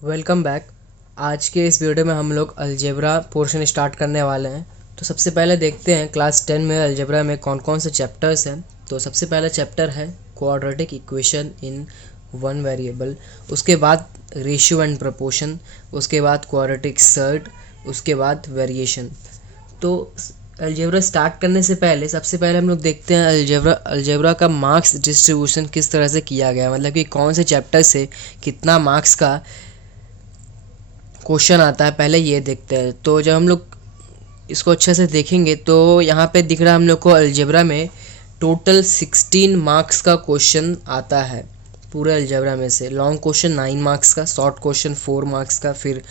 Welcome back. आज के इस वीडियो में हम लोग अलजेब्रा पोर्शन स्टार्ट करने वाले हैं। तो सबसे पहले देखते हैं क्लास 10 में अलजेब्रा में कौन कौन से चैप्टर्स हैं। तो सबसे पहला चैप्टर है quadratic equation in one variable, उसके बाद रेशियो एंड प्रपोर्शन, उसके बाद क्वाड्रेटिक सर्ड, उसके बाद वेरिएशन। तो अलजेब्रा स्टार्ट करने से पहले सबसे पहले हम लोग देखते हैं अलजेब्रा का मार्क्स डिस्ट्रीब्यूशन किस तरह से किया गया, मतलब कि कौन से चैप्टर से कितना मार्क्स का क्वेश्चन आता है, पहले ये देखते हैं। तो जब हम लोग इसको अच्छे से देखेंगे तो यहाँ पे दिख रहा है हम लोग को अलजेब्रा में टोटल 16 मार्क्स का क्वेश्चन आता है पूरे अलजेब्रा में से। लॉन्ग क्वेश्चन 9 मार्क्स का, शॉर्ट क्वेश्चन 4 मार्क्स का, फिर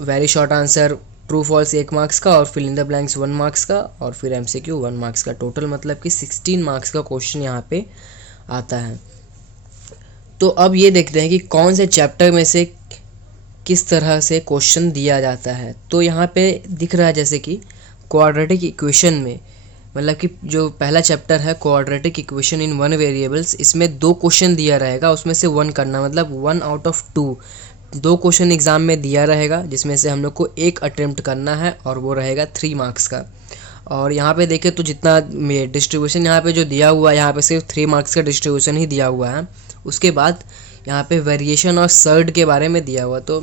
very short answer true false 1 marks का, और fill in the blanks 1 marks का, और फिर एमसीक्यू 1 मार्क्स का। टोटल मतलब कि 16 मार्क्स का क्वेश्चन यहाँ पे आता है। तो अब ये देखते हैं कि कौन से चैप्टर में से किस तरह से क्वेश्चन दिया जाता है। तो यहाँ पे दिख रहा है जैसे कि क्वाड्रेटिक इक्वेशन में, मतलब कि जो पहला चैप्टर है quadratic equation in one variables, इसमें 2 क्वेश्चन दिया रहेगा, उसमें से 1 करना, मतलब 1 आउट ऑफ 2। 2 क्वेश्चन एग्जाम में दिया रहेगा जिसमें से हम लोग को 1 अटेम्प्ट करना है और वो रहेगा 3 मार्क्स का। और यहाँ पे देखें तो जितना डिस्ट्रीब्यूशन यहाँ पे जो दिया हुआ है, यहाँ पे सिर्फ 3 मार्क्स का डिस्ट्रीब्यूशन ही दिया हुआ है। उसके बाद यहाँ पे वेरिएशन और सर्ड के बारे में दिया हुआ, तो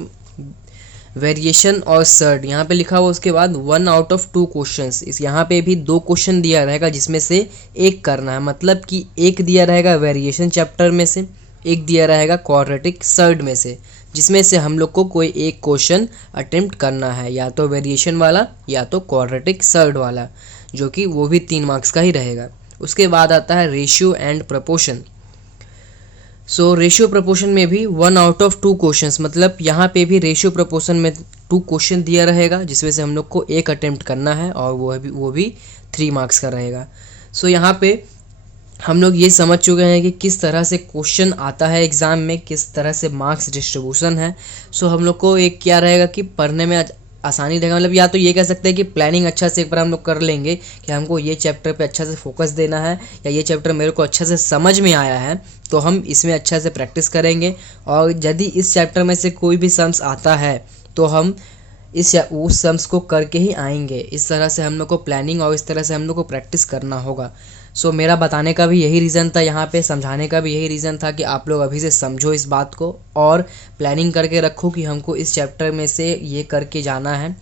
वेरिएशन और सर्ड यहाँ पे लिखा हुआ। उसके बाद 1 आउट ऑफ 2 क्वेश्चंस, इस यहाँ पे भी 2 क्वेश्चन दिया रहेगा जिसमें से 1 करना है, मतलब कि 1 दिया रहेगा वेरिएशन चैप्टर में से, 1 दिया रहेगा क्वाड्रेटिक सर्ड में से, जिसमें से हम लोग को कोई एक क्वेश्चन अटेम्प्ट करना है, या तो वेरिएशन वाला या तो क्वाड्रेटिक सर्ड वाला, जो कि वो भी 3 मार्क्स का ही रहेगा। उसके बाद आता है ratio and proportion. So ratio proportion में भी 1 आउट ऑफ 2 क्वेश्चंस, मतलब यहाँ पे भी रेशियो प्रपोर्शन में 2 क्वेश्चन दिया रहेगा जिसमें से हम लोग को 1 अटेम्प्ट करना है और वो भी 3 मार्क्स का रहेगा। सो यहाँ पे हम लोग ये समझ चुके हैं कि किस तरह से क्वेश्चन आता है एग्ज़ाम में, किस तरह से मार्क्स डिस्ट्रीब्यूशन है। सो हम लोग को एक क्या रहेगा कि पढ़ने में आसानी रहेगा, मतलब या तो ये कह सकते हैं कि प्लानिंग अच्छा से एक बार हम लोग कर लेंगे कि हमको ये चैप्टर पे अच्छा से फोकस देना है, या ये चैप्टर मेरे को अच्छा से समझ में आया है तो हम इसमें अच्छा से प्रैक्टिस करेंगे। और यदि इस चैप्टर में से कोई भी सम्स आता है तो हम उस सम्स को करके ही आएंगे। इस तरह से हम लोग को प्लानिंग और इस तरह से हम लोग को प्रैक्टिस करना होगा। सो मेरा बताने का भी यही रीज़न था, यहाँ पे समझाने का भी यही रीज़न था कि आप लोग अभी से समझो इस बात को और प्लानिंग करके रखो कि हमको इस चैप्टर में से ये करके जाना है,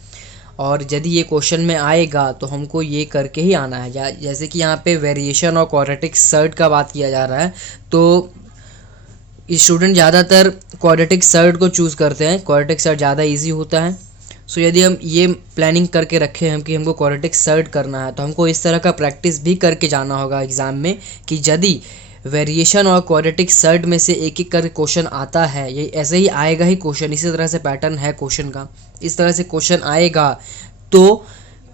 और यदि ये क्वेश्चन में आएगा तो हमको ये करके ही आना है। जैसे कि यहाँ पे वेरिएशन और क्वाड्रेटिक सर्ड का बात किया जा रहा है, तो स्टूडेंट ज़्यादातर क्वाड्रेटिक सर्ड को चूज़ करते हैं, क्वाड्रेटिक सर्ड ज़्यादा ईजी होता है। सो यदि हम ये प्लानिंग करके रखें हम कि हमको क्वाड्रेटिक सर्ड करना है, तो हमको इस तरह का प्रैक्टिस भी करके जाना होगा एग्ज़ाम में कि यदि वेरिएशन और क्वाड्रेटिक सर्ड में से एक एक करके क्वेश्चन आता है, ये ऐसे ही आएगा ही क्वेश्चन, इसी तरह से पैटर्न है क्वेश्चन का, इस तरह से क्वेश्चन आएगा, तो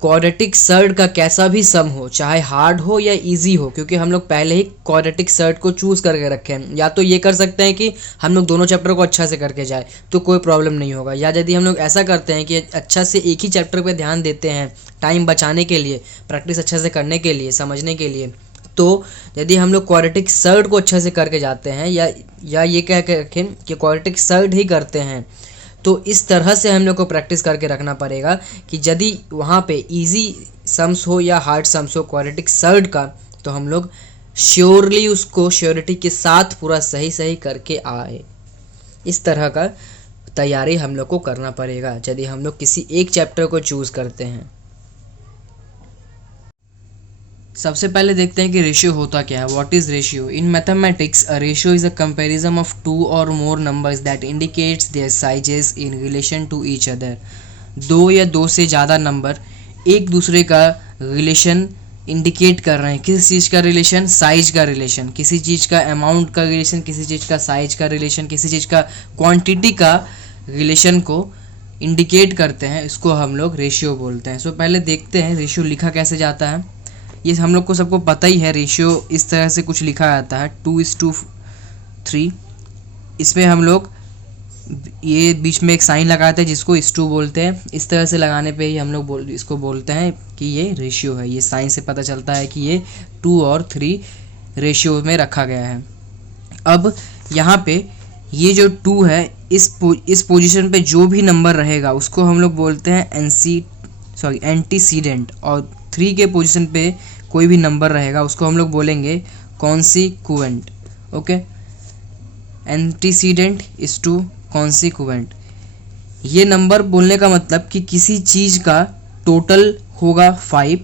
क्वाड्रेटिक सर्ड का कैसा भी सम हो, चाहे हार्ड हो या इजी हो, क्योंकि हम लोग पहले ही क्वाड्रेटिक सर्ड को चूज़ करके रखे हैं। या तो ये कर सकते हैं कि हम लोग दोनों चैप्टर को अच्छा से करके जाए तो कोई प्रॉब्लम नहीं होगा, या यदि हम लोग ऐसा करते हैं कि अच्छा से एक ही चैप्टर पे ध्यान देते हैं टाइम बचाने के लिए, प्रैक्टिस अच्छे से करने के लिए, समझने के लिए, तो यदि हम लोग क्वाड्रेटिक सर्ड को अच्छे से करके जाते हैं, या ये कह के रखें कि क्वाड्रेटिक सर्ड ही करते हैं, तो इस तरह से हम लोग को प्रैक्टिस करके रखना पड़ेगा कि यदि वहाँ पे इजी सम्स हो या हार्ड सम्स हो क्वाड्रेटिक सर्ड का, तो हम लोग श्योरली उसको श्योरिटी के साथ पूरा सही करके आए। इस तरह का तैयारी हम लोग को करना पड़ेगा यदि हम लोग किसी एक चैप्टर को चूज़ करते हैं। सबसे पहले देखते हैं कि रेशियो होता क्या है। What is ratio? In mathematics a ratio is a comparison of 2 और more numbers that indicates their sizes in relation to each other. 2 या 2 से ज़्यादा नंबर एक दूसरे का रिलेशन इंडिकेट कर रहे हैं। किस चीज़ का रिलेशन? साइज का रिलेशन। किसी चीज़ का अमाउंट का रिलेशन, किसी चीज़ का साइज का रिलेशन, किसी चीज़ का क्वांटिटी का रिलेशन को इंडिकेट करते हैं, इसको हम लोग रेशियो बोलते हैं। सो पहले देखते हैं रेशियो लिखा कैसे जाता है। ये हम लोग को सबको पता ही है, रेशियो इस तरह से कुछ लिखा जाता है 2:3। इसमें हम लोग ये बीच में एक साइन लगाते हैं जिसको इस टू बोलते हैं। इस तरह से लगाने पे ही हम लोग इसको बोलते हैं कि ये रेशियो है। ये साइन से पता चलता है कि ये 2 और 3 रेशियो में रखा गया है। अब यहाँ पे ये जो 2 है इस पोजीशन पे जो भी नंबर रहेगा उसको हम लोग बोलते हैं एंटीसीडेंट, और 3 के पोजीशन पे कोई भी नंबर रहेगा उसको हम लोग बोलेंगे consequent. Okay, antecedent is to consequent. ये नंबर बोलने का मतलब कि किसी चीज़ का टोटल होगा 5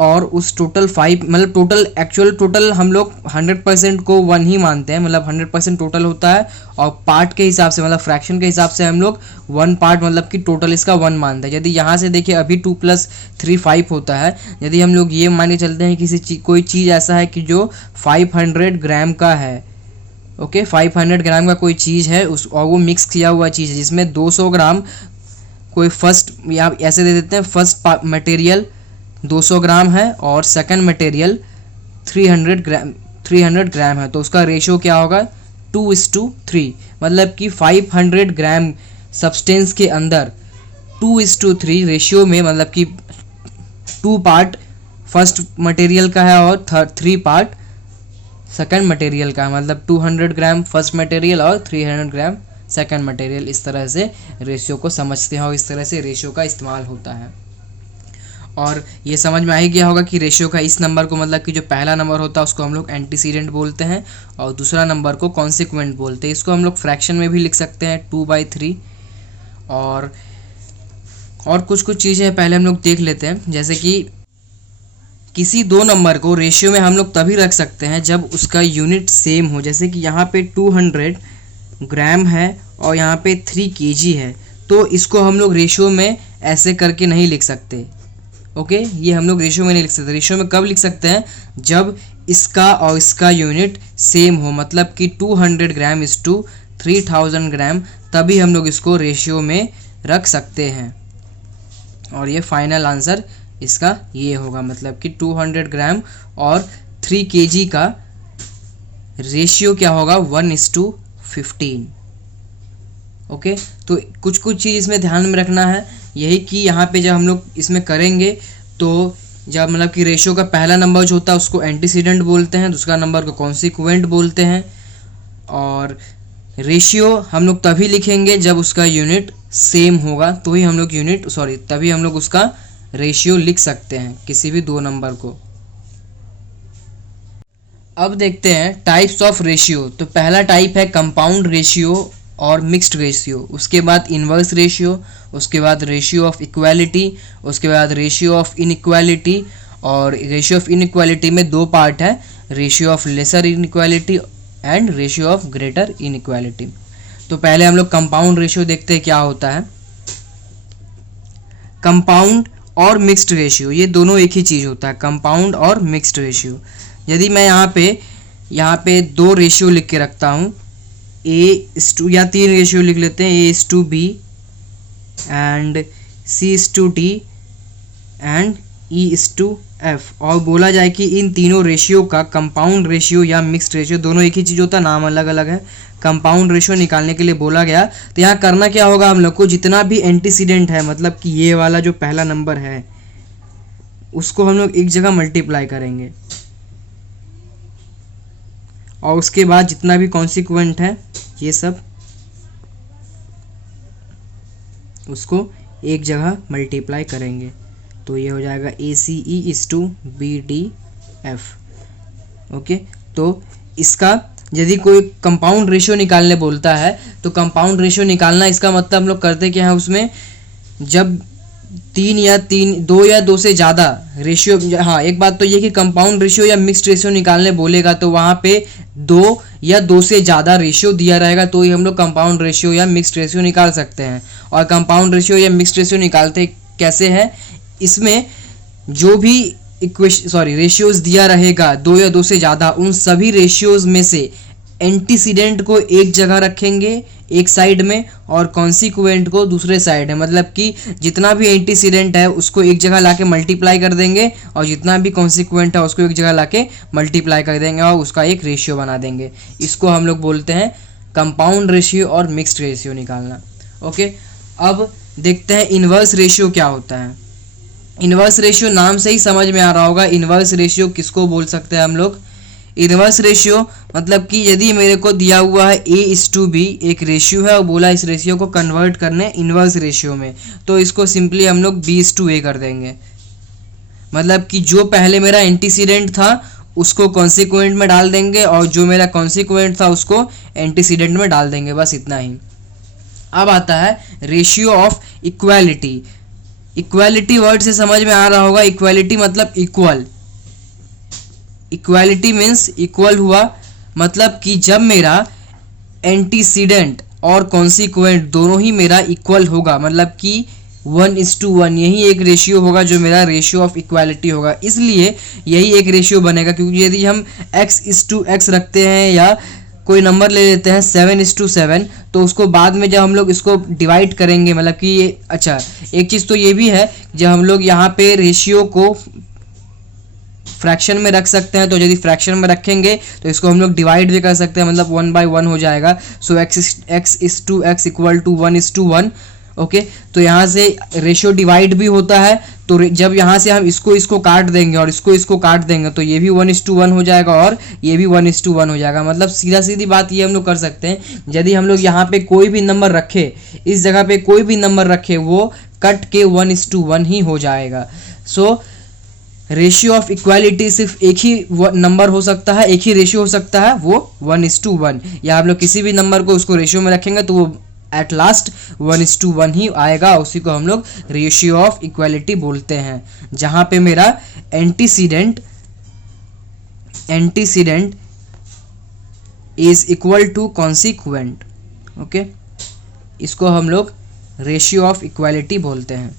और उस टोटल 5 मतलब टोटल एक्चुअल टोटल हम लोग 100% को 1 ही मानते हैं, मतलब 100% टोटल होता है, और पार्ट के हिसाब से मतलब फ्रैक्शन के हिसाब से हम लोग 1 पार्ट मतलब कि टोटल इसका 1 मानते हैं। यदि यहाँ से देखिए अभी 2 + 3 5 होता है, यदि हम लोग ये मान के चलते हैं किसी कोई चीज़ ऐसा है कि जो 500 ग्राम का है, ओके 500 ग्राम का कोई चीज़ है उस और वो मिक्स किया हुआ चीज़ है जिसमें 200 ग्राम कोई फर्स्ट या ऐसे दे देते हैं फर्स्ट मटेरियल 200 ग्राम है और सेकंड मटेरियल 300 ग्राम है, तो उसका रेशियो क्या होगा 2:3। मतलब कि 500 ग्राम सब्सटेंस के अंदर 2:3 रेशियो में, मतलब कि 2 पार्ट फर्स्ट मटेरियल का है और 3 पार्ट सेकंड मटेरियल का है, मतलब 200 ग्राम फर्स्ट मटेरियल और 300 ग्राम सेकंड मटेरियल। इस तरह से रेशियो को समझते हैं और इस तरह से रेशियो का इस्तेमाल होता है। और ये समझ में आ ही गया होगा कि रेशियो का इस नंबर को मतलब कि जो पहला नंबर होता है उसको हम लोग एंटीसीडेंट बोलते हैं और दूसरा नंबर को कॉन्सिक्वेंट बोलते हैं। इसको हम लोग फ्रैक्शन में भी लिख सकते हैं 2/3। और कुछ चीज़ें पहले हम लोग देख लेते हैं, जैसे कि किसी दो नंबर को रेशियो में हम लोग तभी रख सकते हैं जब उसका यूनिट सेम हो। जैसे कि यहाँ पे 200 ग्राम है और यहाँ पे 3 kg है, तो इसको हम लोग रेशियो में ऐसे करके नहीं लिख सकते। ओके, ये हम लोग रेशियो में नहीं लिख सकते। रेशियो में कब लिख सकते हैं, जब इसका और इसका यूनिट सेम हो, मतलब कि 200 ग्राम इज टू 3000 ग्राम, तभी हम लोग इसको रेशियो में रख सकते हैं। और ये फाइनल आंसर इसका ये होगा, मतलब कि 200 ग्राम और 3 kg का रेशियो क्या होगा 1:15। ओके, तो कुछ चीज़ इसमें ध्यान में रखना है, यही कि यहाँ पे जब हम लोग इसमें करेंगे तो जब मतलब कि रेशियो का पहला नंबर जो होता है उसको एंटीसीडेंट बोलते हैं, दूसरा नंबर को कॉन्सिक्वेंट बोलते हैं। और रेशियो हम लोग तभी लिखेंगे जब उसका यूनिट सेम होगा, तो ही हम लोग तभी हम लोग उसका रेशियो लिख सकते हैं किसी भी दो नंबर को। अब देखते हैं टाइप्स ऑफ रेशियो। तो पहला टाइप है कंपाउंड रेशियो और मिक्स्ड रेशियो, उसके बाद इन्वर्स रेशियो, उसके बाद रेशियो ऑफ इक्वालिटी, उसके बाद रेशियो ऑफ इनइक्वालिटी। और रेशियो ऑफ इनइक्वालिटी में 2 पार्ट है, ratio of lesser inequality and ratio of greater inequality. तो पहले हम लोग कंपाउंड रेशियो देखते हैं क्या होता है। कंपाउंड और मिक्स्ड रेशियो ये दोनों एक ही चीज़ होता है, कंपाउंड और मिक्स्ड रेशियो। यदि मैं यहाँ पे 2 रेशियो लिख के रखता हूँ, A:2 या 3 रेशियो लिख लेते हैं, A:B and C:D and E:F, और बोला जाए कि इन तीनों रेशियो का कंपाउंड रेशियो या मिक्स्ड रेशियो दोनों एक ही चीज़ होता है, नाम अलग अलग है। कंपाउंड रेशियो निकालने के लिए बोला गया, तो यहाँ करना क्या होगा, हम लोग को जितना भी एंटीसीडेंट है, मतलब कि ये वाला जो पहला नंबर है उसको हम लोग एक जगह मल्टीप्लाई करेंगे, और उसके बाद जितना भी कॉन्सिक्वेंट है ये सब उसको एक जगह मल्टीप्लाई करेंगे, तो ये हो जाएगा ACE:BDF। ओके, तो इसका यदि कोई कंपाउंड रेशियो निकालने बोलता है तो कंपाउंड रेशियो निकालना इसका मतलब हम लोग करते क्या है, उसमें जब 2 या 2 से ज़्यादा रेशियो, हाँ एक बात तो ये कि कंपाउंड रेशियो या मिक्स्ड रेशियो निकालने बोलेगा तो वहाँ पे 2 या 2 से ज़्यादा रेशियो दिया रहेगा, तो ही हम लोग कंपाउंड रेशियो या मिक्स्ड रेशियो निकाल सकते हैं। और कंपाउंड रेशियो या मिक्स्ड रेशियो निकालते कैसे हैं, इसमें जो भी रेशियोज दिया रहेगा 2 या 2 से ज़्यादा, उन सभी रेशियोज में से एंटीसीडेंट को एक जगह रखेंगे एक साइड में और कॉन्सिक्वेंट को दूसरे साइड में, मतलब कि जितना भी एंटीसीडेंट है उसको एक जगह लाके मल्टीप्लाई कर देंगे और जितना भी कॉन्सिक्वेंट है उसको एक जगह लाके मल्टीप्लाई कर देंगे और उसका एक रेशियो बना देंगे। इसको हम लोग बोलते हैं कंपाउंड रेशियो और मिक्स्ड रेशियो निकालना। ओके, अब देखते हैं इन्वर्स रेशियो क्या होता है। इन्वर्स रेशियो नाम से ही समझ में आ रहा होगा, इन्वर्स रेशियो किसको बोल सकते हैं हम लोग, इनवर्स रेशियो मतलब कि यदि मेरे को दिया हुआ है A/B एक रेशियो है और बोला इस रेशियो को कन्वर्ट करने इनवर्स रेशियो में, तो इसको सिंपली हम लोग B/A कर देंगे। मतलब कि जो पहले मेरा एंटीसीडेंट था उसको कॉन्सिक्वेंट में डाल देंगे और जो मेरा कॉन्सिक्वेंट था उसको एंटीसीडेंट में डाल देंगे, बस इतना ही। अब आता है ratio of equality. Equality word से समझ में आ रहा होगा, इक्वालिटी मतलब इक्वल। इक्वालिटी मीन्स इक्वल हुआ, मतलब कि जब मेरा एंटीसीडेंट और कॉन्सिक्वेंट दोनों ही मेरा इक्वल होगा, मतलब कि 1:1, यही एक रेशियो होगा जो मेरा रेशियो ऑफ इक्वालिटी होगा। इसलिए यही एक रेशियो बनेगा, क्योंकि यदि हम x:x रखते हैं या कोई नंबर ले लेते हैं 7:7, तो उसको बाद में जब हम लोग इसको डिवाइड करेंगे, मतलब कि ये अच्छा एक चीज़ तो ये भी है, जब हम लोग यहाँ पे रेशियो को फ्रैक्शन में रख सकते हैं, तो यदि फ्रैक्शन में रखेंगे तो इसको हम लोग डिवाइड भी कर सकते हैं, मतलब 1/1 हो जाएगा। सो x:x = 1:1। ओके, तो यहाँ से रेशियो डिवाइड भी होता है, तो जब यहाँ से हम इसको काट देंगे और इसको काट देंगे तो ये भी 1:1 हो जाएगा और ये भी 1:1 हो जाएगा। मतलब सीधी बात ये हम लोग कर सकते हैं, यदि हम लोग यहाँ पे कोई भी नंबर रखे, इस जगह पे कोई भी नंबर रखे, वो कट के 1:1 ही हो जाएगा। सो रेशियो ऑफ इक्वालिटी सिर्फ एक ही नंबर हो सकता है, एक ही रेशियो हो सकता है, वो 1:1। या आप लोग किसी भी नंबर को उसको रेशियो में रखेंगे तो वो एट लास्ट 1:1 ही आएगा, उसी को हम लोग रेशियो ऑफ इक्वालिटी बोलते हैं, जहाँ पे मेरा antecedent is equal to consequent. Okay, इसको हम लोग रेशियो ऑफ इक्वालिटी बोलते हैं।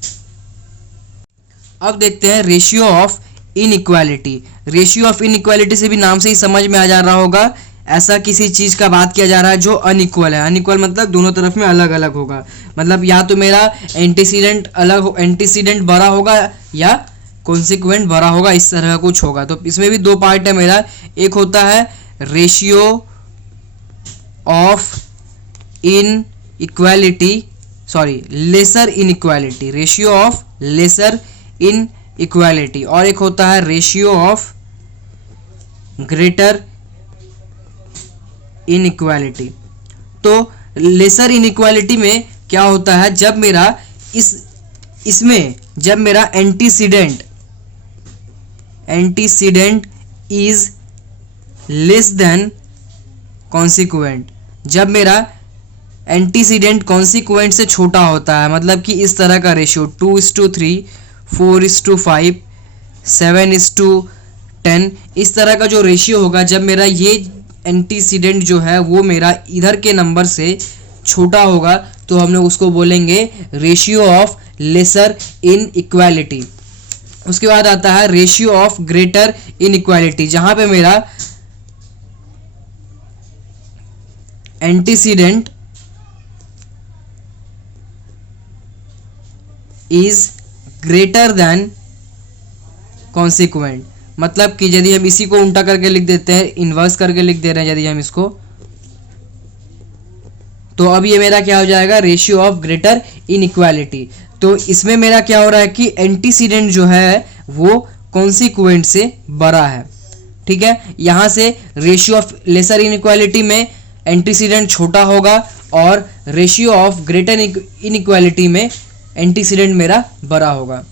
अब देखते हैं ratio of inequality. Ratio of inequality से भी नाम से ही समझ में आ जा रहा होगा, ऐसा किसी चीज़ का बात किया जा रहा है जो अनइक्वल है। अनइक्वल मतलब दोनों तरफ में अलग अलग होगा, मतलब या तो मेरा एंटीसीडेंट बड़ा होगा या कॉन्सिक्वेंट बड़ा होगा, इस तरह का कुछ होगा। तो इसमें भी दो पार्ट है मेरा, एक होता है ratio of inequality, lesser inequality, ratio of lesser inequality, और एक होता है रेशियो ऑफ ग्रेटर इनइक्वालिटी। तो लेसर इनइक्वालिटी में क्या होता है, जब मेरा इसमें जब मेरा antecedent is less than consequent, जब मेरा एंटीसीडेंट कॉन्सिक्वेंट से छोटा होता है, मतलब कि इस तरह का रेशियो 2:3, 4:5, 7:10, इस तरह का जो रेशियो होगा, जब मेरा ये एंटीसीडेंट जो है वो मेरा इधर के नंबर से छोटा होगा, तो हम लोग उसको बोलेंगे रेशियो ऑफ लेसर इनइक्वालिटी। उसके बाद आता है रेशियो ऑफ ग्रेटर इनइक्वालिटी, जहां पे मेरा antecedent is greater than consequent. मतलब कि यदि हम इसी को उल्टा करके लिख देते हैं, इन्वर्स करके लिख दे रहे हैं यदि हम इसको, तो अब ये मेरा क्या हो जाएगा, रेशियो ऑफ ग्रेटर इनइक्वालिटी। तो इसमें मेरा क्या हो रहा है कि एंटीसीडेंट जो है वो कॉन्सिक्वेंट से बड़ा है। ठीक है, यहाँ से रेशियो ऑफ लेसर इनइक्वालिटी में एंटीसीडेंट छोटा होगा और रेशियो ऑफ ग्रेटर इनइक्वालिटी में एंटीसीडेंट मेरा बड़ा होगा।